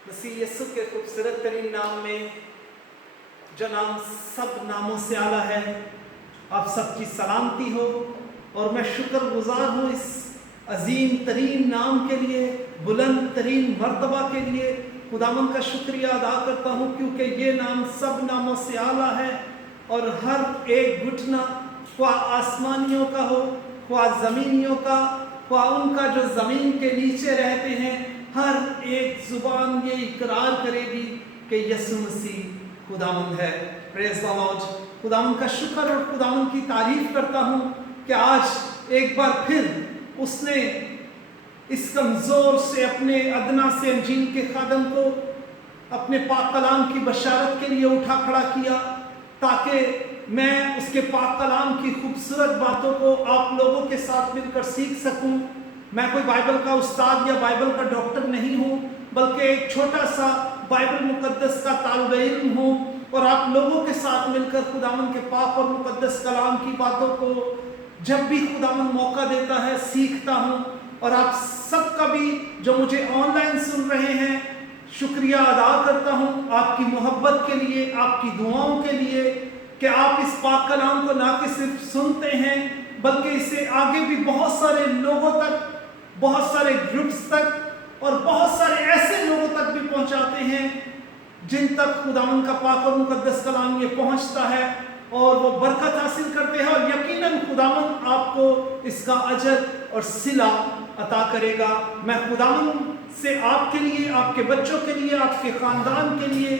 मसीह यीशु के खूबसूरत तरीन नाम में, जो नाम सब नामों से आला है, आप सबकी सलामती हो। और मैं शुक्रगुजार हूँ इस अजीम तरीन नाम के लिए, बुलंद तरीन मर्तबा के लिए खुदावंद का शुक्रिया अदा करता हूँ, क्योंकि ये नाम सब नामों से आला है। और हर एक घुटना, ख्वाह आसमानियों का हो, ख्वाह ज़मीनियों का, ख्वाह उनका जो ज़मीन के नीचे रहते हैं, हर एक ज़ुबान ये इकरार करेगी कि यीशु मसीह खुदावंद है। Praise the Lord. खुदावंद का शुक्र और खुदावंद की तारीफ करता हूँ कि आज एक बार फिर उसने इस कमज़ोर से, अपने अदना से अंजील के खादम को अपने पाक कलाम की बशारत के लिए उठा खड़ा किया, ताकि मैं उसके पाक कलाम की खूबसूरत बातों को आप लोगों के साथ मिलकर सीख सकूं। मैं कोई बाइबल का उस्ताद या बाइबल का डॉक्टर नहीं हूं, बल्कि एक छोटा सा बाइबल मुकद्दस का तालिबे इल्म हूं, और आप लोगों के साथ मिलकर खुदावंद के पाक और मुकद्दस कलाम की बातों को जब भी खुदावंद मौका देता है सीखता हूं। और आप सबका भी जो मुझे ऑनलाइन सुन रहे हैं, शुक्रिया अदा करता हूं आपकी मोहब्बत के लिए, आपकी दुआओं के लिए, कि आप इस पाक कलाम को ना कि सिर्फ सुनते हैं, बल्कि इसे आगे भी बहुत सारे लोगों तक, बहुत सारे ग्रुप्स तक और बहुत सारे ऐसे लोगों तक भी पहुंचाते हैं जिन तक खुदावंद का पाक और मुकद्दस कलाम ये पहुंचता है, और वो बरकत हासिल करते हैं। और यकीनन खुदावंद आपको इसका अजर और सिला अता करेगा। मैं खुदावंद से आपके लिए, आपके बच्चों के लिए, आपके ख़ानदान के लिए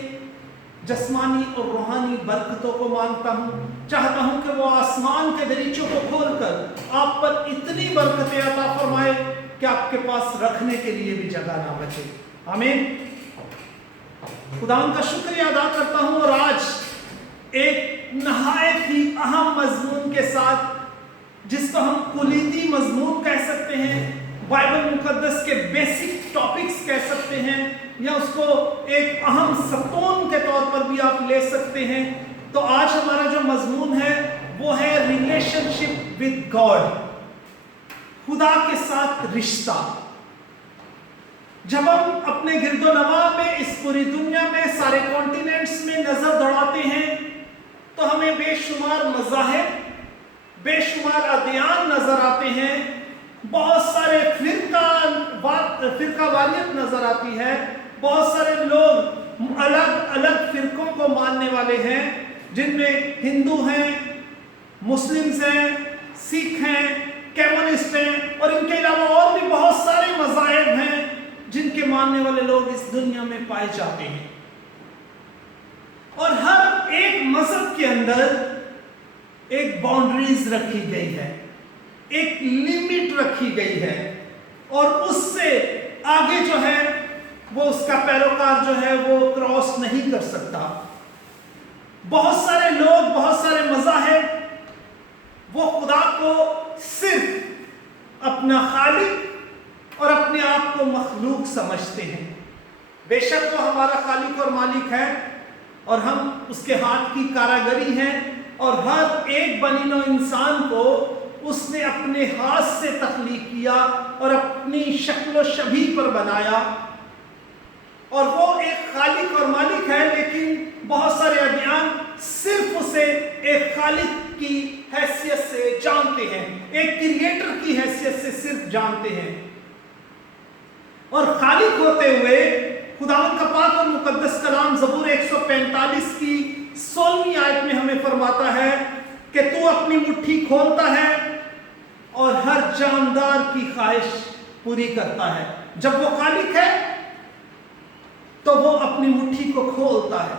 जस्मानी और रूहानी बरकतों को मांगता हूँ। चाहता हूँ कि वो आसमान के दरीचों को खोलकर आप पर इतनी बरकतें अता फरमाए कि आपके पास रखने के लिए भी जगह ना बचे। आमीन। खुदावंद का शुक्रिया अदा करता हूँ। और आज एक नहायत ही अहम मजमून के साथ, जिसको हम कुलीदी मजमून कह सकते हैं, बाइबल मुकद्दस के बेसिक टॉपिक्स कह सकते हैं, या उसको एक अहम सतून के तौर पर भी आप ले सकते हैं। तो आज हमारा जो मजमून है वो है रिलेशनशिप विद गॉड, खुदा के साथ रिश्ता। जब हम अपने गिरदोनवा में, इस पूरी दुनिया में, सारे कॉन्टिनेंट्स में नजर दौड़ाते हैं, तो हमें बेशुमार मज़ाहिब, बेशुमार अदियान नजर आते हैं, बहुत सारे फिरका वालियत नजर आती है, बहुत सारे लोग अलग अलग फिरकों को मानने वाले हैं, जिनमें हिंदू हैं, मुस्लिम्स हैं, सिख हैं, कम्युनिस्ट हैं, और इनके अलावा और भी बहुत सारे मज़ाहिब हैं जिनके मानने वाले लोग इस दुनिया में पाए जाते हैं। और हर एक मजहब के अंदर एक बाउंड्रीज रखी गई है, एक लिमिट रखी गई है, और उससे आगे जो है वो उसका पैरोकार जो है वो क्रॉस नहीं कर सकता। बहुत सारे लोग, बहुत सारे मज़ाहिब वो खुदा को सिर्फ अपना खालिक और अपने आप को मखलूक समझते हैं। बेशक वो हमारा खालिक और मालिक है, और हम उसके हाथ की कारागरी हैं, और हर एक बनीनो इंसान को उसने अपने हाथ से तख्लीक किया और अपनी शक्ल शबीह पर बनाया, और वो एक खालिक और मालिक है। लेकिन बहुत सारे अदियान सिर्फ उसे एक खालिक की हैसियत से जानते हैं, एक क्रिएटर की हैसियत से सिर्फ जानते हैं। और खालिक होते हुए खुदावंद का पाक और मुकद्दस कलाम ज़बूर 145 की 16वीं आयत में हमें फरमाता है कि तू अपनी मुट्ठी खोलता है और हर जानदार की ख्वाहिश पूरी करता है। जब वो खालिक है तो वो अपनी मुट्ठी को खोलता है,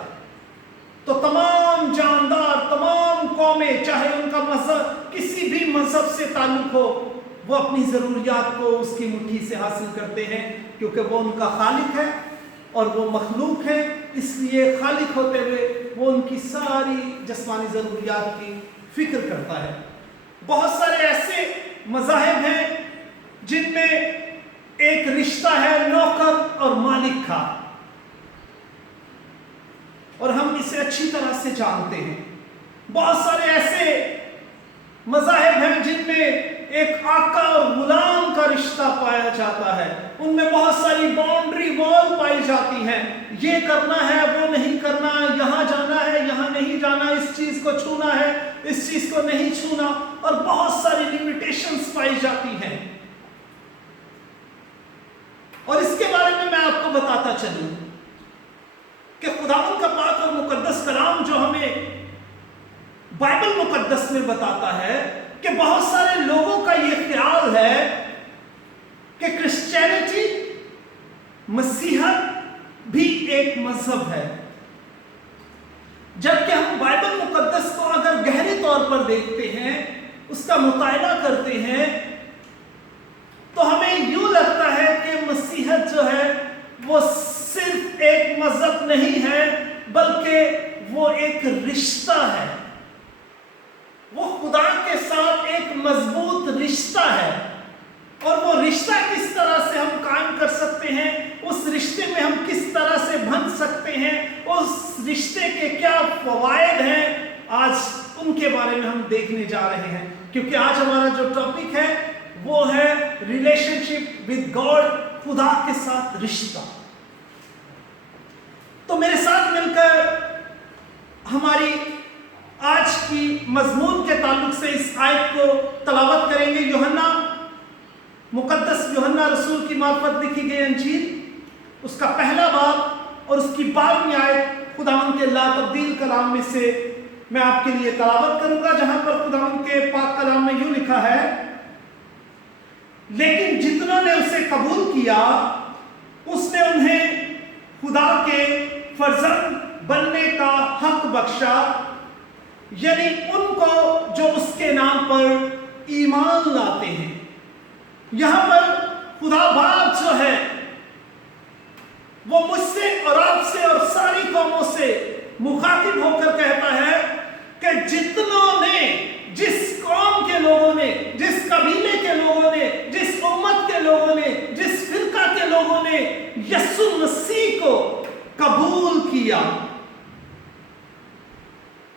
तो तमाम जानदार, तमाम कौमें, चाहे उनका मजहब किसी भी मजहब से ताल्लुक हो, वो अपनी ज़रूरियात को उसकी मुट्ठी से हासिल करते हैं, क्योंकि वो उनका खालिक है और वो मखलूक है। इसलिए खालिक होते हुए वो उनकी सारी जिस्मानी ज़रूरियात की फिक्र करता है। बहुत सारे ऐसे मज़ाहिब हैं जिनमें एक रिश्ता है नौकर और मालिक का, और हम इसे अच्छी तरह से जानते हैं। बहुत सारे ऐसे मज़ाहिब हैं जिनमें एक आका और गुलाम का रिश्ता पाया जाता है। उनमें बहुत सारी बाउंड्री वॉल पाई जाती हैं, ये करना है, वो नहीं करना, यहाँ जाना है, यहाँ नहीं जाना, इस चीज को छूना है, इस चीज को नहीं छूना, और बहुत सारी लिमिटेशंस पाई जाती हैं। और इसके बारे में मैं आपको बताता चलूं कि खुदावंद का पाक और मुकद्दस कलाम जो हमें बाइबल मुकद्दस में बताता है कि बहुत सारे लोगों का यह ख्याल है कि क्रिश्चियनिटी, मसीहत भी एक मजहब है, जबकि हम बाइबल मुकद्दस को अगर गहरे तौर पर देखते हैं, उसका मुतायना करते हैं, तो हमें यूं लगता है कि मसीहत जो है वो सिर्फ एक मजहब नहीं है, बल्कि वो एक रिश्ता है। वो खुदा के साथ एक मजबूत रिश्ता है। और वो रिश्ता किस तरह से हम कायम कर सकते हैं, उस रिश्ते में हम किस तरह से बंध सकते हैं, उस रिश्ते के क्या फवायद हैं, आज उनके बारे में हम देखने जा रहे हैं। क्योंकि आज हमारा जो टॉपिक है वो है रिलेशनशिप विद गॉड, खुदा के साथ रिश्ता। तो मेरे साथ मिलकर हमारी आज की मजमून के ताल्लुक से इस आयत को तलावत करेंगे। यूहन्ना, मुकद्दस यूहन्ना रसूल की मार्फत लिखी गई अंजील, उसका पहला बाब और उसकी 12वीं आयत खुदावंद के ला तब्दील कलाम में से मैं आपके लिए तलावत करूंगा, जहां पर खुदावंद के पाक कलाम में यूं लिखा है, लेकिन जितनों ने उसे कबूल किया उसने उन्हें खुदा के फर्जंद बनने का हक बख्शा, यानी उनको जो उसके नाम पर ईमान लाते हैं। यहां पर खुदा बाप जो है वो मुझसे और आपसे और सारी कौमों से मुखातिब होकर कहता है कि जितनों ने, जिस कौम के लोगों ने, जिस कबीले के लोगों ने, जिस उम्मत के लोगों ने, जिस फिरका के लोगों ने यीशु मसीह को कबूल किया,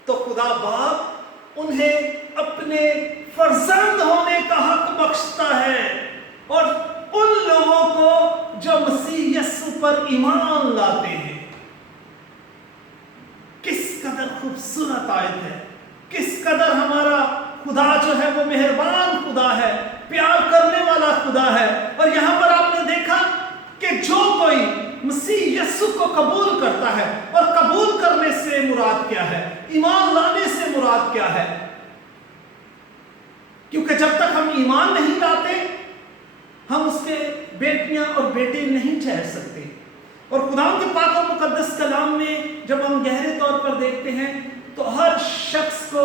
तो खुदा बाप उन्हें अपने फर्जंद होने का हक बख्शता है। और उन लोगों को जो मसीह यीशु पर ईमान लाते हैं। किस कदर खूबसूरत आयत है, किस कदर हमारा खुदा जो है वो मेहरबान खुदा है, प्यार करने वाला खुदा है। और यहां पर आपने देखा कि जो कोई मसीह यीशु को कबूल करता है, और कबूल करने से मुराद क्या है, ईमान लाने से मुराद क्या है, क्योंकि जब तक हम ईमान नहीं लाते हम उसके बेटियां और बेटे नहीं ठहर सकते। और खुदा के पाक और मुकद्दस कलाम में जब हम गहरे तौर पर देखते हैं तो हर शख्स को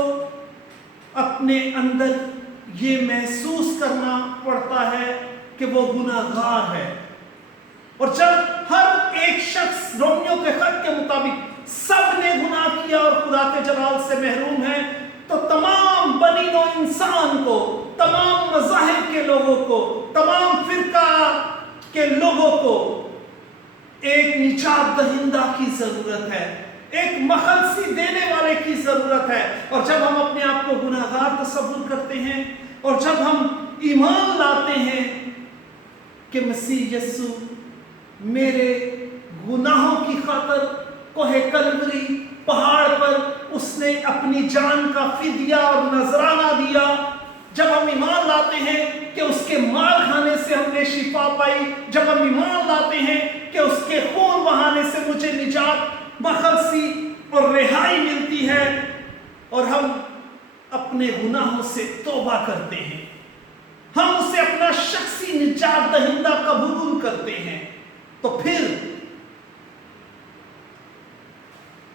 अपने अंदर ये महसूस करना पड़ता है कि वो गुनाहगार है। और जब हर एक शख्स, रोमियो के खत के मुताबिक सब ने गुनाह किया और खुदा के जलाल से महरूम है, तो तमाम बनी नौ इंसान को, तमाम मज़ाहिब के लोगों को, तमाम फिरका के लोगों को एक निजात दहिंदा की जरूरत है, एक मखलसी देने वाले की जरूरत है। और जब हम अपने आप को गुनाहगार तस्वुर करते हैं और जब हम ईमान लाते हैं कि मसीह यीशु मेरे गुनाहों की खातिर कोहे कलवरी पहाड़ पर उसने अपनी जान का फिदिया और नजराना दिया, जब हम ईमान लाते हैं कि उसके मार खाने से हमने शिफा पाई, जब हम ईमान लाते हैं कि उसके खून बहाने से मुझे निजात, मखलसी और रिहाई मिलती है, और हम अपने गुनाहों से तौबा करते हैं, हम उसे अपना शख्सी निजात दहिंदा कबूल करते हैं, तो फिर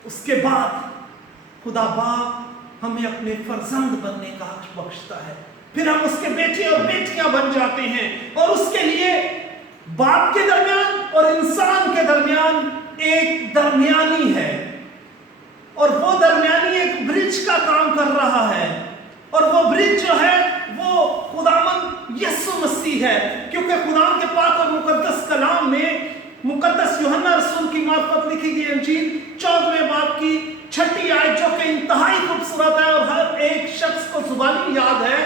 उसके बाद खुदा बाप हमें अपने फर्जंद बनने का हक बख्शता है। फिर हम उसके बेटे और बेटियां बन जाते हैं। और उसके लिए बाप के दरमियान और इंसान के दरमियान एक दरमियानी है, और वो दरमियानी एक ब्रिज का काम कर रहा है। और वो ब्रिज जो है वो खुदावंद यीशु मसीह है, क्योंकि खुदा के पाक और मुकद्दस कलाम में, मुकद्दस यूहन्ना रसूल की मार्फत लिखी गई अंजील 14वें बाब की 6ठी आयत, जो कि इंतहाई खूबसूरत है और हर एक शख्स को जुबानी याद है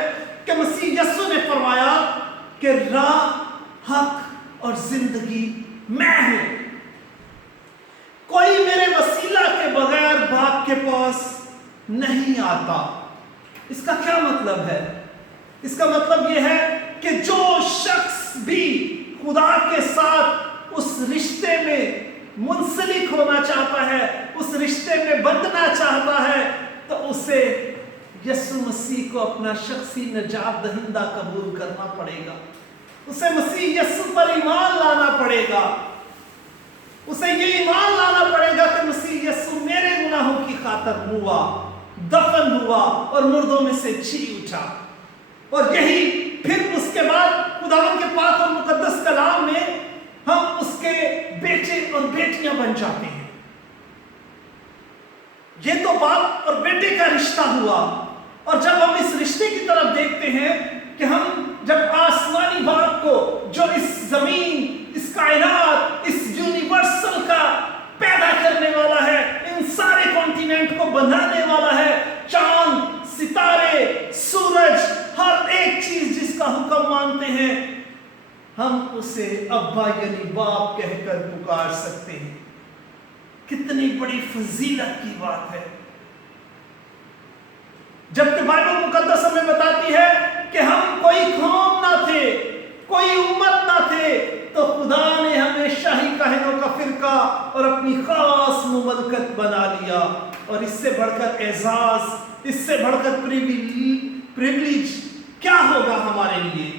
کہ مسیح یسوع نے فرمایا کہ راہ، حق اور زندگی میں ہوں، کوئی میرے وسیلہ کے بغیر باپ کے پاس نہیں آتا۔ اس کا کیا مطلب ہے؟ اس کا مطلب یہ ہے کہ جو شخص بھی خدا کے ساتھ اس رشتے میں منسلک ہونا چاہتا ہے، اس رشتے میں بندھنا چاہتا ہے، تو اسے یسوع مسیح کو اپنا شخصی نجات دہندہ قبول کرنا پڑے گا، اسے مسیح یسوع پر ایمان لانا پڑے گا، اسے یہ ایمان لانا پڑے گا کہ مسیح یسوع میرے گناہوں کی خاطر ہوا، دفن ہوا اور مردوں میں سے جی اٹھا۔ اور یہی پھر اس کے بعد خداوند کے پاک اور مقدس کلام میں ہم اس کے بیٹے اور بیٹیاں بن جاتے ہیں۔ یہ تو باپ اور بیٹے کا رشتہ ہوا، اور جب ہم اس رشتے کی طرف دیکھتے ہیں کہ ہم جب آسمانی باپ کو، جو اس زمین، اس کائنات، اس یونیورسل کا پیدا کرنے والا ہے، ان سارے کانٹیننٹ کو بنانے والا ہے، چاند، ستارے، سورج، ہر ایک چیز جس کا حکم مانتے ہیں، ہم اسے ابا یعنی باپ کہہ کر پکار سکتے ہیں۔ کتنی بڑی فضیلت کی بات ہے، جبکہ بائبل مقدس ہمیں بتاتی ہے کہ ہم کوئی قوم نہ تھے، کوئی امت نہ تھے، تو خدا نے ہمیں شاہی کاہنوں کا فرقہ اور اپنی خاص مملکت بنا لیا۔ اور اس سے بڑھ کر اعزاز، اس سے بڑھ کر پریویلیج کیا ہوگا ہمارے لیے؟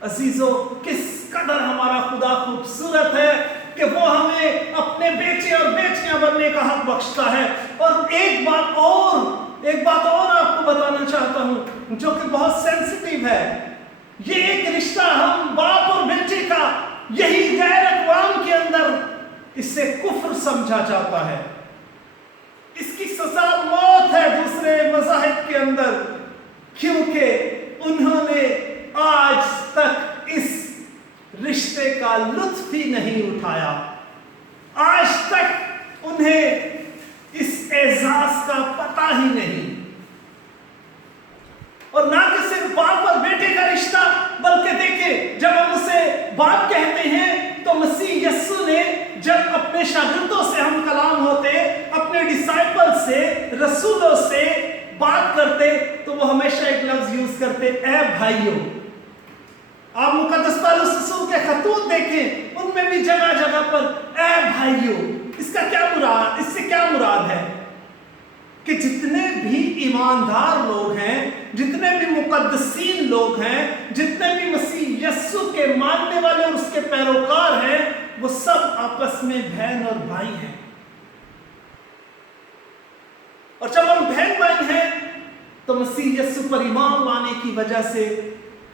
عزیزو، کس قدر ہمارا خدا خوبصورت ہے کہ وہ ہمیں اپنے بیٹے اور بیٹیاں بننے کا حق بخشتا ہے۔ اور ایک بات اور آپ کو بتانا چاہتا ہوں جو کہ بہت سینسٹیو ہے۔ یہ ایک رشتہ ہم باپ اور بیٹے کا، یہی غیر اقوام کے اندر اسے کفر سمجھا جاتا ہے، اس کی سزا موت ہے دوسرے مذاہب کے اندر، کیونکہ انہوں نے آج تک اس رشتے کا لطف ہی نہیں اٹھایا، آج تک انہیں اس اعزاز کا پتہ ہی نہیں۔ اور نہ کہ صرف باپ اور بیٹے کا رشتہ، بلکہ دیکھیں جب ہم اسے باپ کہتے ہیں تو مسیح یسوع نے جب اپنے شاگردوں سے ہم کلام ہوتے، اپنے ڈسائپل سے، رسولوں سے بات کرتے، تو وہ ہمیشہ ایک لفظ یوز کرتے، اے بھائیوں۔ آپ مقدس پالوس رسول کے خطوط دیکھیں، ان میں بھی جگہ جگہ پر اے بھائیوں۔ اس سے کیا مراد ہے؟ کہ جتنے بھی ایماندار لوگ ہیں، جتنے بھی مقدسین لوگ ہیں، جتنے بھی مسیح یسوع کے ماننے والے اور اس کے پیروکار ہیں، وہ سب آپس میں بہن اور بھائی ہیں۔ اور جب ہم بہن بھائی ہیں تو مسیح یسوع پر ایمان لانے کی وجہ سے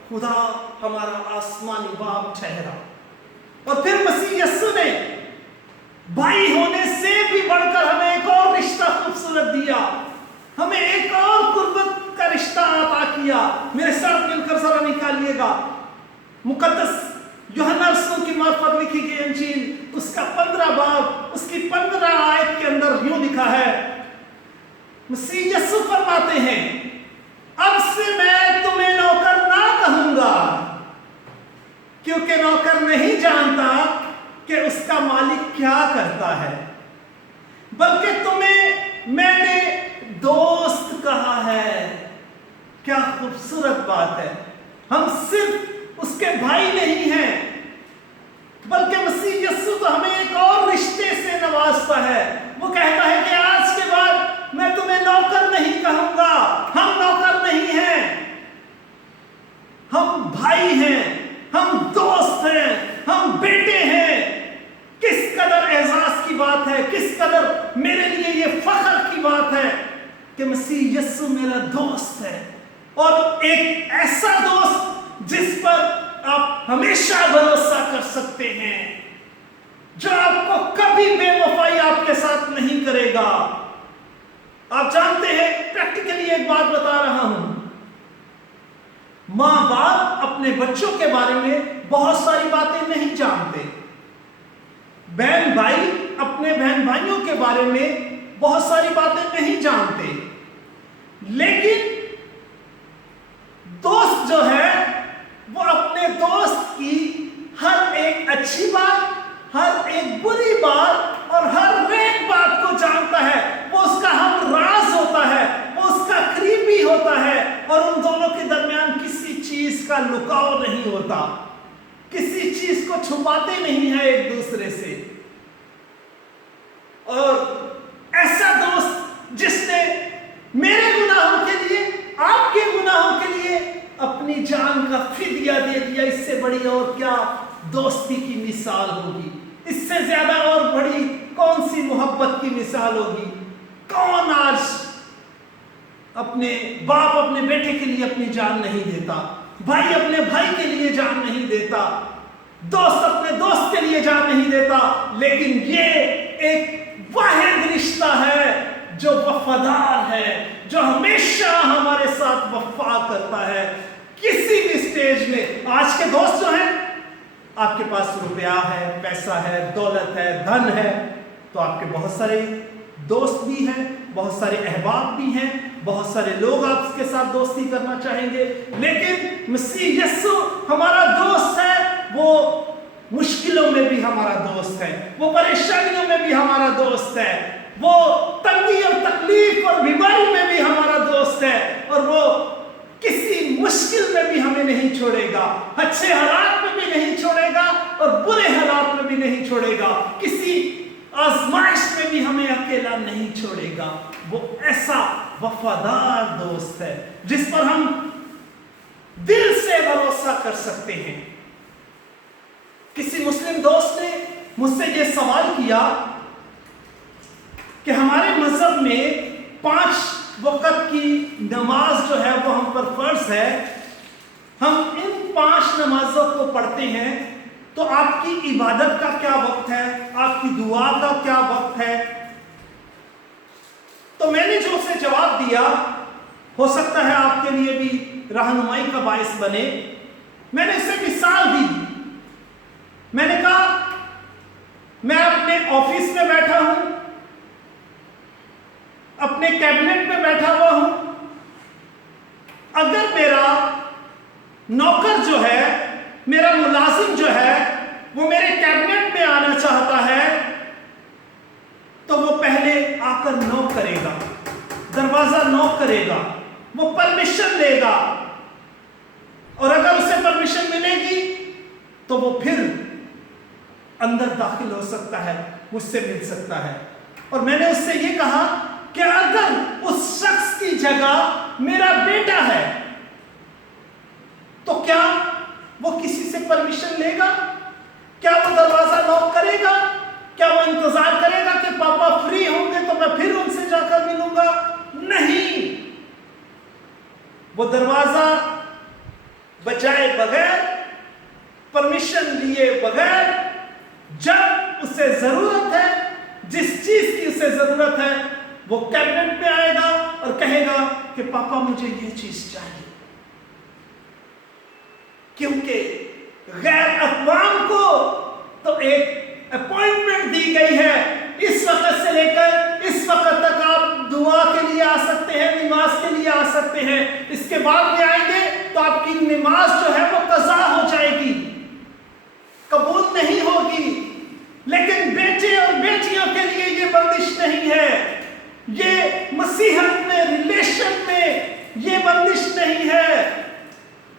خدا ہمارا آسمانی باپ ٹھہرا۔ اور پھر مسیح یسوع نے بھائی ہونے سے بھی بڑھ کر ہمیں ایک اور رشتہ خوبصورت دیا، ہمیں ایک اور قربت کا رشتہ عطا کیا۔ میرے ساتھ مل کر ذرا نکالیے گا مقدس یوحنا رسول کی معرفت لکھی گئی انجیل، اس کا 15 باب، اس کی 15 آیت کے اندر یوں لکھا ہے، مسیح یسوع فرماتے ہیں، اب سے میں تمہیں نوکر نہ کہوں گا، کیونکہ نوکر نہیں جانتا کہ اس کا مالک کیا کرتا ہے، بلکہ تمہیں میں نے دوست کہا ہے۔ کیا خوبصورت بات ہے، ہم صرف اس کے بھائی نہیں ہیں، بلکہ مسیح یسوع تو ہمیں ایک اور رشتے سے نوازتا ہے۔ وہ کہتا ہے کہ آج کے بعد میں تمہیں نوکر نہیں کہوں گا، ہم نوکر نہیں ہیں، ہم بھائی ہیں، ہم دوست ہیں، ہم بیٹے ہیں۔ کس قدر اعزاز کی بات ہے، کس قدر میرے لیے یہ فخر کی بات ہے کہ مسیح یسوع میرا دوست ہے، اور ایک ایسا دوست جس پر آپ ہمیشہ بھروسہ کر سکتے ہیں، جو آپ کو کبھی بے وفائی آپ کے ساتھ نہیں کرے گا۔ آپ جانتے ہیں، پریکٹیکلی ایک بات بتا رہا ہوں، ماں باپ اپنے بچوں کے بارے میں بہت ساری باتیں نہیں جانتے، بہن بھائی اپنے بہن بھائیوں کے بارے میں بہت ساری باتیں نہیں جانتے، لیکن دوست دوست جو ہے وہ اپنے دوست کی ہر ایک اچھی بات، ہر ایک بری بات اور ہر ایک بات کو جانتا ہے. وہ اس کا ہم راز ہوتا ہے، وہ اس کا قریبی ہوتا ہے، اور ان دونوں کے درمیان کسی چیز کا لکاؤ نہیں ہوتا، کسی چیز کو چھپاتے نہیں ہیں ایک دوسرے سے. اور ایسا دوست جس نے میرے گناہوں کے لیے، آپ کے گناہوں کے لیے اپنی جان کا فدیہ دے دیا، اس سے بڑی اور کیا دوستی کی مثال ہوگی؟ اس سے زیادہ اور بڑی کون سی محبت کی مثال ہوگی؟ کون آج اپنے باپ اپنے بیٹے کے لیے اپنی جان نہیں دیتا، بھائی اپنے بھائی کے لیے جان نہیں دیتا، دوست اپنے دوست کے لیے جان نہیں دیتا؟ لیکن یہ ایک واحد رشتہ ہے جو وفادار ہے، جو ہمیشہ ہمارے ساتھ وفا کرتا ہے کسی بھی سٹیج میں. آج کے دوست جو ہیں، آپ کے پاس روپیہ ہے، پیسہ ہے، دولت ہے، دھن ہے، تو آپ کے بہت سارے دوست بھی ہیں، بہت سارے احباب بھی ہیں، بہت سارے لوگ آپ کے ساتھ دوستی کرنا چاہیں گے. لیکن مسیح یسوع ہمارا دوست ہے. وہ مشکلوں میں بھی ہمارا دوست ہے، وہ پریشانیوں میں بھی ہمارا دوست ہے، وہ تنگی اور تکلیف اور بیماری میں بھی ہمارا دوست ہے، اور وہ کسی مشکل میں بھی ہمیں نہیں چھوڑے گا، اچھے حالات میں بھی نہیں چھوڑے گا اور برے حالات میں بھی نہیں چھوڑے گا، کسی آزمائش میں بھی ہمیں اکیلا نہیں چھوڑے گا. وہ ایسا وفادار دوست ہے جس پر ہم دل سے بھروسہ کر سکتے ہیں. کسی مسلم دوست نے مجھ سے یہ سوال کیا کہ ہمارے مذہب میں 5 وقت کی نماز جو ہے وہ ہم پر فرض ہے، ہم ان 5 نمازوں کو پڑھتے ہیں، تو آپ کی عبادت کا کیا وقت ہے، آپ کی دعا کا کیا وقت ہے؟ تو میں نے جو اسے جواب دیا، ہو سکتا ہے آپ کے لیے بھی رہنمائی کا باعث بنے. میں نے اسے مثال دی. میں نے کہا میں اپنے آفس میں بیٹھا ہوں، اپنے کیبنٹ میں بیٹھا ہوا ہوں. اگر میرا نوکر جو ہے، میرا ملازم جو ہے، وہ میرے کیبنٹ میں آنا چاہتا ہے، تو وہ پہلے آ کر نوک کرے گا، دروازہ نوک کرے گا، وہ پرمیشن لے گا، اور اگر اسے پرمیشن ملے گی تو وہ پھر اندر داخل ہو سکتا ہے، مجھ سے مل سکتا ہے. اور میں نے اس سے یہ کہا کہ اگر اس شخص کی جگہ میرا بیٹا ہے تو کیا وہ کسی سے پرمیشن لے گا؟ کیا وہ دروازہ نوک کرے گا؟ کیا وہ انتظار کرے گا کہ پاپا فری ہوں گے تو میں پھر ان سے جا کر ملوں گا؟ نہیں. وہ دروازہ بجائے بغیر، پرمیشن لیے بغیر، جب اسے ضرورت ہے، جس چیز کی اسے ضرورت ہے، وہ کیبنٹ میں آئے گا اور کہے گا کہ پاپا مجھے یہ چیز چاہیے. کیونکہ غیر اقوام کو تو ایک اپوائنٹمنٹ دی گئی ہے، اس وقت سے لے کر اس وقت تک آپ دعا کے لیے آ سکتے ہیں، نماز کے لیے آ سکتے ہیں. اس کے بعد میں آئیں گے تو آپ کی نماز جو ہے وہ قضا ہو جائے گی، قبول نہیں ہوگی. لیکن بیٹے اور بیٹیوں کے لیے یہ بندش نہیں ہے، یہ مسیحیت میں، ریلیشن میں یہ بندش نہیں ہے.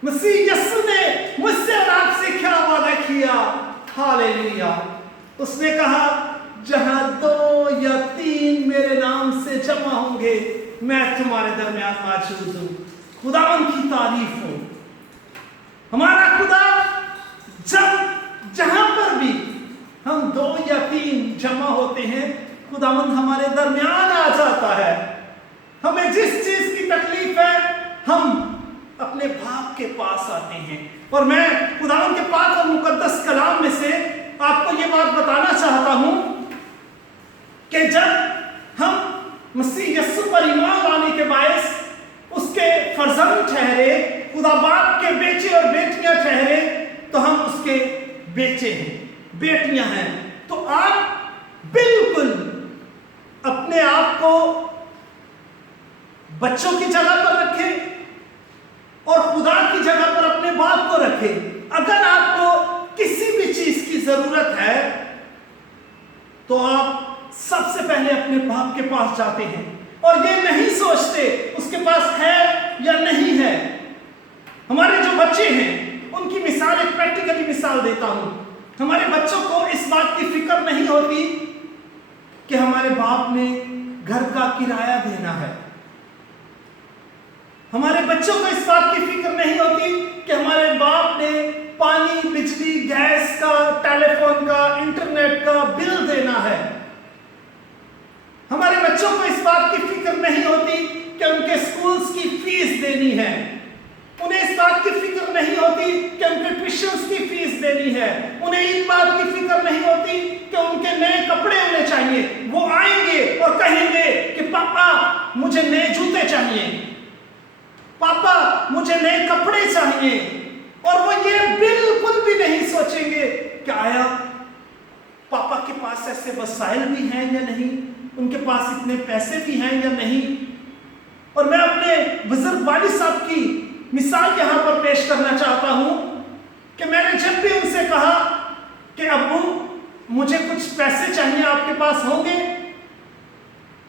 مسیح یسوع نے مجھ سے اور آپ سے کیا وعدہ کیا؟ ہاللیلویا. اس نے کہا جہاں 2 یا 3 میرے نام سے جمع ہوں گے میں تمہارے درمیان موجود ہوں. خداوند کی تعریف ہو. ہمارا خدا جہاں پر بھی ہم 2 یا 3 جمع ہوتے ہیں، خداوند ہمارے درمیان آ جاتا ہے. ہمیں جس چیز کی تکلیف ہے ہم اپنے باپ کے پاس آتے ہیں. اور میں خداوند کے پاک اور مقدس کلام میں سے آپ کو یہ بات بتانا چاہتا ہوں کہ جب ہم مسیح یسوع پر ایمان لانے کے باعث اس کے فرزند ٹھہرے، خدا باپ کے بیٹے اور بیٹیاں ٹھہرے، تو ہم اس کے بیٹے ہیں، بیٹیاں ہیں. تو آپ بالکل اپنے آپ کو بچوں کی جگہ پر رکھیں اور خدا کی جگہ پر اپنے باپ کو رکھے. اگر آپ کو کسی بھی چیز کی ضرورت ہے تو آپ سب سے پہلے اپنے باپ کے پاس جاتے ہیں اور یہ نہیں سوچتے اس کے پاس ہے یا نہیں ہے. ہمارے جو بچے ہیں ان کی مثال ایک پریکٹیکلی مثال دیتا ہوں. ہمارے بچوں کو اس بات کی فکر نہیں ہوتی کہ ہمارے باپ نے گھر کا کرایہ دینا ہے. ہمارے بچوں کو اس بات کی فکر نہیں ہوتی کہ ہمارے باپ نے پانی، بجلی، گیس کا، ٹیلی فون کا، انٹرنیٹ کا بل دینا ہے. ہمارے بچوں کو اس بات کی فکر نہیں ہوتی کہ ان کے سکولز کی فیس دینی ہے. انہیں اس بات کی فکر نہیں ہوتی کہ ان کے ٹیوشنز کی فیس دینی ہے. انہیں اس بات کی فکر نہیں ہوتی کہ ان کے نئے کپڑے ہونے چاہیے. وہ آئیں گے اور کہیں گے کہ پاپا مجھے نئے جوتے چاہیے، پاپا مجھے نئے کپڑے چاہیے. اور وہ یہ بالکل بھی نہیں سوچیں گے کہ آیا پاپا کے پاس ایسے وسائل بھی ہیں یا نہیں، ان کے پاس اتنے پیسے بھی ہیں یا نہیں. اور میں اپنے بزرگ والد صاحب کی مثال یہاں پر پیش کرنا چاہتا ہوں کہ میں نے جب بھی ان سے کہا کہ ابو مجھے کچھ پیسے چاہیے، آپ کے پاس ہوں گے؟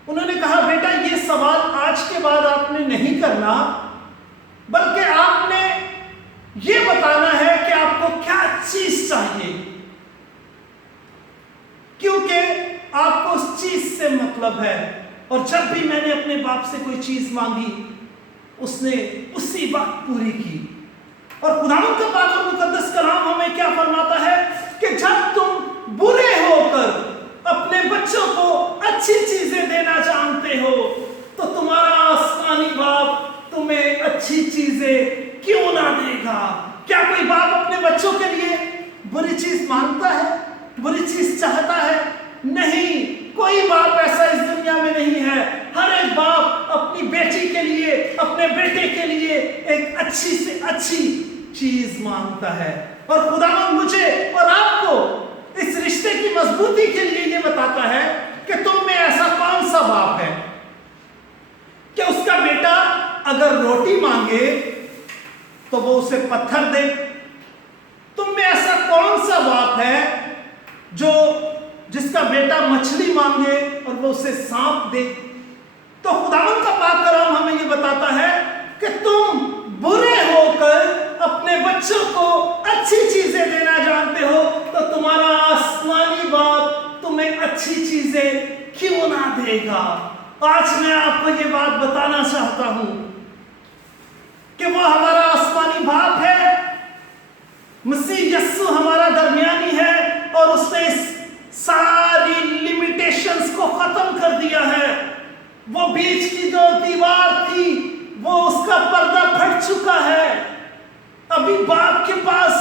انہوں نے کہا بیٹا یہ سوال آج کے بعد آپ نے نہیں کرنا، بلکہ آپ نے یہ بتانا ہے کہ آپ کو کیا چیز چاہیے، کیونکہ آپ کو اس چیز سے مطلب ہے. اور جب بھی میں نے اپنے باپ سے کوئی چیز مانگی اس نے اسی وقت پوری کی. اور خداوند کا پاک اور مقدس کلام ہمیں کیا فرماتا ہے کہ جب تم برے ہو کر اپنے بچوں کو اچھی چیزیں دینا جانتے ہو تو تمہارا آسمانی باپ تمہیں اچھی چیزیں کیوں نہ دے گا. کیا کوئی باپ اپنے بچوں کے لیے بری چیز مانگتا ہے، بری چیز چاہتا ہے؟ نہیں، کوئی باپ ایسا اس دنیا میں نہیں ہے. ہر ایک باپ اپنی بیٹی کے لیے، اپنے بیٹے کے لیے ایک اچھی سے اچھی چیز مانگتا ہے. اور خداوند مجھے اور آپ کو اس رشتے کی مضبوطی کے لیے یہ بتاتا ہے کہ تم میں ایسا کون سا باپ ہے کہ اس کا بیٹا اگر روٹی مانگے تو وہ اسے پتھر دے. تم میں ایسا کون سا باپ ہے جس کا بیٹا مچھلی مانگے اور وہ اسے سانپ دے. تو خداوند کا پاک کلام ہمیں یہ بتاتا ہے کہ تم برے ہو کر اپنے بچوں کو اچھی چیزیں دینا جانتے ہو تو تمہارا آسمانی باپ تمہیں اچھی چیزیں کیوں نہ دے گا. آج میں آپ کو یہ بات بتانا چاہتا ہوں کہ وہ ہمارا آسمانی باپ ہے. مسیح یسوع ہمارا درمیانی ہے اور اس نے اس ساری لیمیٹیشنز کو ختم کر دیا ہے. وہ بیچ کی جو دیوار تھی وہ اس کا پردہ پھٹ چکا ہے. ابھی باپ کے پاس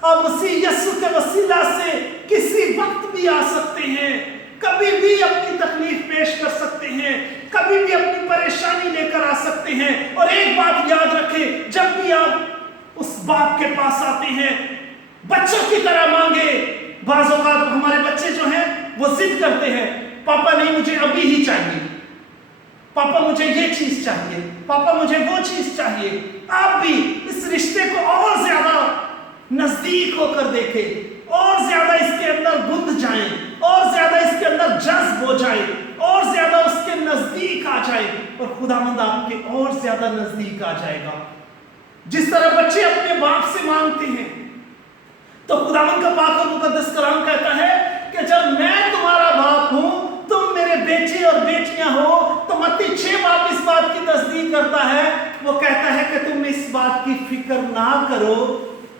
اور مسیح یسوع کے وسیلہ سے کسی وقت بھی آ سکتے ہیں، کبھی بھی اپنی تکلیف پیش کر سکتے ہیں، کبھی بھی اپنی پریشانی لے کر آ سکتے ہیں. اور ایک بات یاد رکھیں، جب بھی آپ اس باپ کے پاس آتے ہیں بچوں کی طرح مانگے. بعض اوقات ہمارے بچے جو ہیں وہ ضد کرتے ہیں، پاپا نہیں مجھے ابھی ہی چاہیے، پاپا مجھے یہ چیز چاہیے، پاپا مجھے وہ چیز چاہیے. آپ بھی اس رشتے کو اور زیادہ نزدیک ہو کر دیکھیں، اور زیادہ اس کے اندر گند جائیں، اور زیادہ اس کے اندر جذب ہو جائیں، اور زیادہ اس کے نزدیک آ جائیں، اور خداوند آپ کے اور زیادہ نزدیک آ جائے گا. جس طرح بچے اپنے باپ سے مانگتے ہیں تو خداوند کا پاک اور مقدس کلام کہتا ہے کہ جب میں تمہارا باپ ہوں تم میرے بیٹے اور بیٹیاں ہو. تو متی 6 باپ اس بات کی تصدیق کرتا ہے، وہ کہتا ہے کہ تم اس بات کی فکر نہ کرو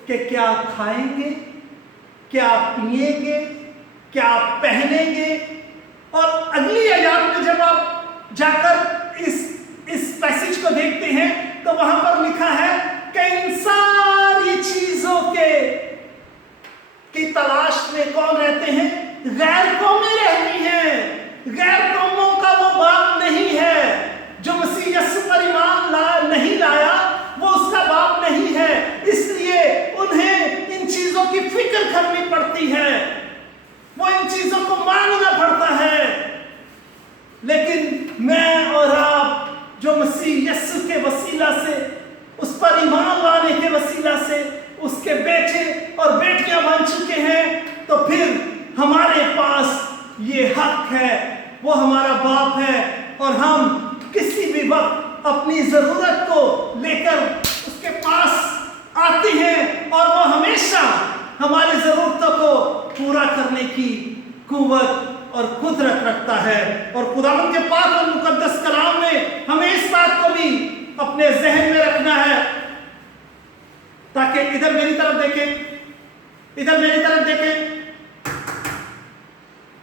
کہ کیا کھائیں گے، کیا پیئیں گے، کیا پہنیں گے. اور اگلی آیات میں جب آپ جا کر اس پیسج کو دیکھتے ہیں تو وہاں پر لکھا ہے کہ ان ساری چیزوں کی تلاش میں کون رہتے ہیں؟ غیر قومیں رہتی ہیں. غیر قوموں کا وہ باپ نہیں ہے. جو مسیح یسوع پر ایمان نہیں لایا وہ اس کا باپ نہیں ہے. اس لیے انہیں ان چیزوں کی فکر کرنی پڑتی ہے، وہ ان چیزوں کو ماننا پڑتا ہے. لیکن میں اور آپ جو مسیح یسوع کے وسیلہ سے اس پر ایمان चुके हैं तो फिर हमारे पास ये हक है, वो हमारा बाप है और हम किसी भी वक्त अपनी जरूरत को लेकर उसके पास आते हैं और वो हमेशा हमारी जरूरतों को पूरा करने की कुव्वत और कुदरत रखता है। और खुदावंद के पाक और मुकद्दस कलाम में हमें इस बात को भी अपने जहन में रखना है, ताकि इधर मेरी तरफ देखें, इधर मेरी तरफ देखें,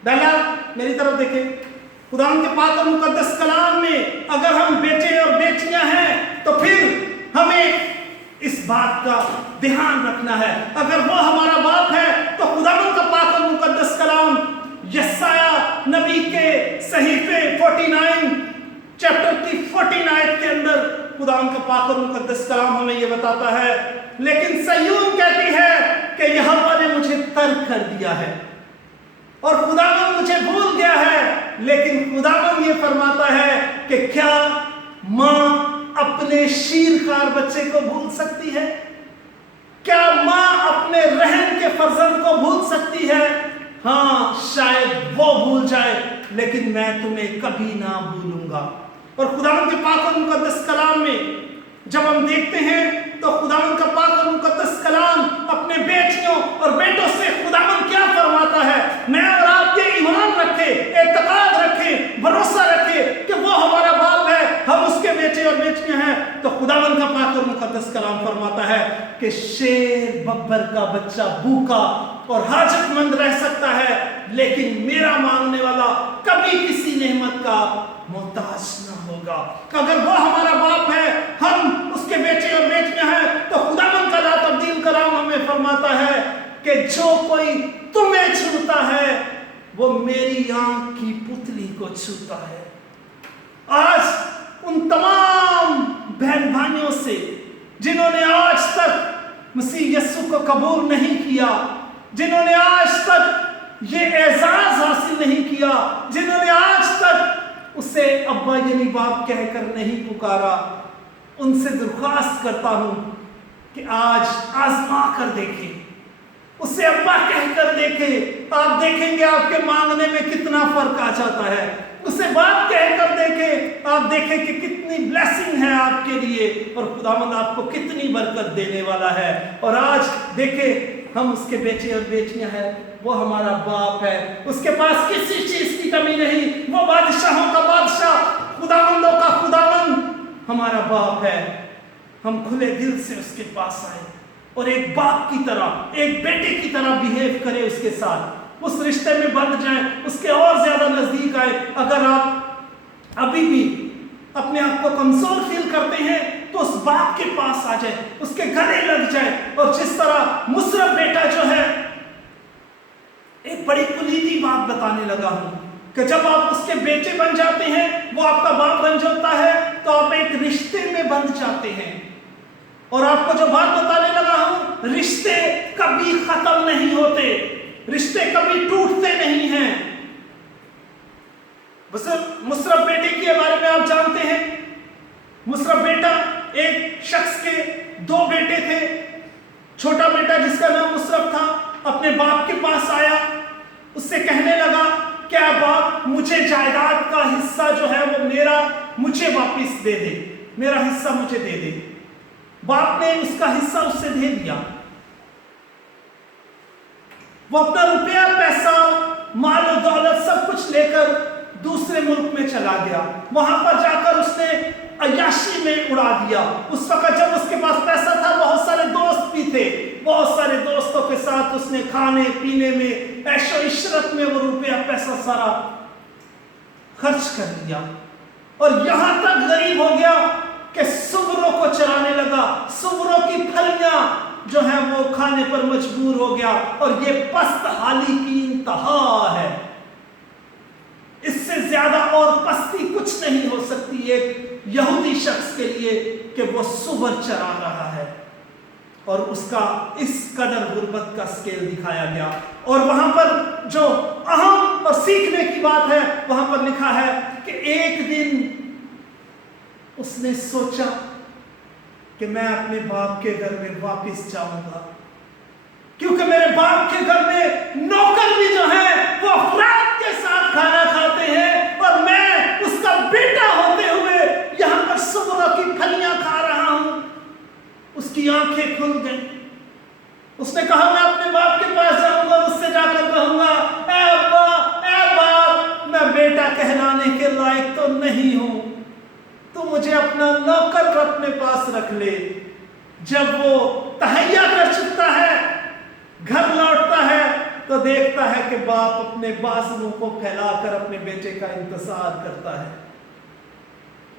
बेला मेरी तरफ देखें। खुदावंद के पाक और मुकद्दस कलाम में अगर हम बेटे और बेटियां हैं तो फिर हमें इस बात का ध्यान रखना है। अगर वो हमारा बाप है तो खुदावंद का पाक और मुकद्दस कलाम यशाया नबी के सहीफे 49 चैप्टर की 14 आयत के अंदर खुदावंद का पाक और मुकद्दस कलाम हमें ये बताता है, लेकिन सयून कहती है कि यहोवा ने मुझे तर्क कर दिया है और खुदावंद मुझे भूल गया है। लेकिन खुदावंद ये फरमाता है कि क्या माँ अपने शीरखार बच्चे को भूल सकती है? क्या माँ अपने रहम के फर्जंद को भूल सकती है? हाँ, शायद वो भूल जाए, लेकिन मैं तुम्हें कभी ना भूलूंगा। और खुदावंद के पाक और मुकद्दस कलाम में जब हम देखते हैं तो खुदावंद का पाक और मुकद्दस कलाम अपने बेटियों और बेटों से खुदावंद क्या फरमाता है। मैं और आप ये ईमान रखें, एतकाद रखें, भरोसा रखें कि वो हमारा बाप है, हम उसके बेटे और बेटियां हैं। तो खुदावंद का पाक और मुकद्दस कलाम फरमाता है कि शेर बब्बर का बच्चा भूखा और हाजतमंद रह सकता है, लेकिन मेरा मांगने वाला कभी किसी नेमत का मोहताज ना होगा। अगर वो हमारा बाप है, हम उसके बेटे और बेटियां हैं, तो खुदावंद का ला तब्दील कलाम हमें फरमाता है कि जो कोई तुम्हें छूता है वो मेरी आंख की पुतली को छूता है। आज उन तमाम बहन भाइयों से जिन्होंने आज तक मसीह यीशु को कबूल नहीं किया, जिन्होंने आज तक ये एजाज हासिल नहीं किया, जिन्होंने आज तक उसे अब्बा यानी बाप कहकर नहीं पुकारा, उनसे दरख्वास्त करता हूं कि आज आजमा कर देखें, उसे अब्बा कहकर देखें। आप देखेंगे आपके मांगने में कितना फर्क आ जाता है। उसे बाप कहकर देखें, आप देखें कि कितनी ब्लेसिंग है आपके लिए और खुदावंद आपको कितनी बरकत देने वाला है। और आज देखें, हम उसके बेटे और बेटियां हैं, वो हमारा बाप है, उसके पास किसी चीज की कमी नहीं, वो बादशाहों का बादशाह, खुदावंदों का खुदावंद हमारा बाप है। हम खुले दिल से उसके पास आए और एक बाप की तरह, एक बेटे की तरह बिहेव करें उसके साथ, उस रिश्ते में बंध जाएं, उसके और ज्यादा नजदीक आए। अगर आप अभी भी अपने आप को कमजोर फील करते हैं तो उस बाप के पास आ जाए, उसके गले लग जाए। और जिस तरह मुसरफ बेटा जो है, एक बड़ी कुलीदी बात बताने लगा हूं कि जब आप उसके बेटे बन जाते हैं, वो आपका बाप बन जाता है, तो आप एक रिश्ते में बंध जाते हैं। और आपको जो बात बताने लगा हूं, रिश्ते कभी खत्म नहीं होते, रिश्ते कभी टूटते नहीं हैं। मुसरफ बेटे के बारे में आप जानते हैं। मुसरफ बेटा, एक शख्स के दो बेटे थे। छोटा बेटा जिसका नाम मुसरफ था, अपने बाप के पास आया, उससे कहने लगा, क्या बाप मुझे जायदाद का हिस्सा जो है वो मुझे वापस दे दे, मेरा हिस्सा मुझे दे दे। बाप ने उसका हिस्सा उससे दे दिया। वो अपना रुपया, पैसा, माल और दौलत सब कुछ लेकर दूसरे मुल्क में चला गया। वहां पर जाकर उसने अय्याशी में उड़ा दिया। उस वक्त जब उसके पास पैसा था, बहुत सारे दोस्त भी थे, बहुत सारे दोस्तों के साथ उसने खाने पीने में, ऐशो इशरत में वो रुपया पैसा सारा खर्च कर दिया। और यहां तक गरीब हो गया कि सुअरों को चराने लगा, सुअरों की फलियां जो है वो खाने पर मजबूर हो गया। और ये पस्त हाली की इंतहा है, इससे ज्यादा और पस्ती कुछ नहीं हो सकती एक यहूदी शख्स के लिए कि वो सुअर चरा रहा है। और उसका इस कदर गुर्बत का स्केल दिखाया गया। और वहां पर जो अहम और सीखने की बात है, वहां पर लिखा है कि एक दिन उसने सोचा कि मैं अपने बाप के घर में वापस जाऊंगा, क्योंकि मेरे बाप के घर में नौकर भी जो है वो अफराद के साथ खाना खाते हैं, और मैं उसका बेटा होते हुए यहाँ पर सुबह की फलियां खा रहा हूं। उसकी आंखें खुल गई। उसने कहा मैं अपने बाप के पास जाऊंगा और उससे जाकर कहूंगा, ए अब्बा, ए बाप, मैं बेटा कहलाने के लायक तो नहीं हूं, तो मुझे अपना नौकर अपने पास रख ले। जब वो तहैया कर चुकता है, घर लौटता है, तो देखता है कि बाप अपने बाजुओं को फैलाकर अपने बेटे का इंतजार करता है,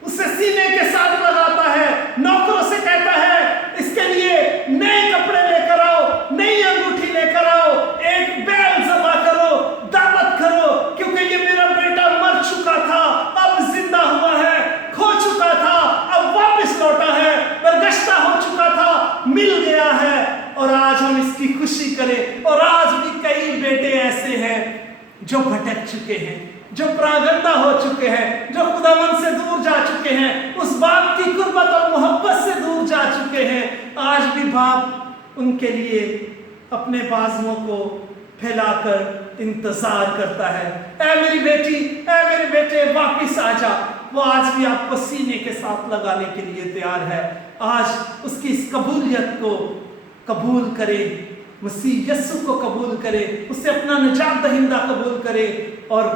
उसे सीने के साथ लगाता है, नौकरों से कहता है इसके लिए नए कपड़े लेकर आओ, नई अंगूठी लेकर आओ, एक बैल ज़बह करो, दावत करो, क्योंकि ये मेरा बेटा मर चुका था, अब जिंदा हुआ है, खो चुका था, अब वापस लौटा है, बरगश्ता हो चुका था, मिल गया है, और आज हम इसकी खुशी करें। और आज भी कई बेटे ऐसे हैं जो भटक चुके हैं, जो प्रागंदा हो चुके हैं, जो खुदावन से दूर जा चुके हैं, उस बाप की कुर्बत और मोहब्बत से दूर जा चुके हैं। आज भी बाप उनके लिए अपने बाजुओं को फैलाकर इंतजार करता है, ऐ मेरी बेटी, ऐ मेरे बेटे, वापिस आ जा। वो आज भी आपको सीने के साथ लगाने के लिए तैयार है। आज उसकी इस कबूलियत को कबूल करें, मसीह यस्सु को कबूल करें, उसे अपना निजात दहिंदा कबूल करें, और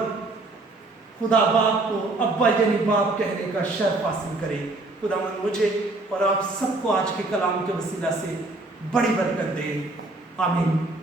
खुदा बाप को अब्बा यानी बाप कहने का शर्फ हासिल करें। खुदावंद मुझे और आप सबको आज के कलाम के वसीला से बड़ी बरकत दे। आमीन।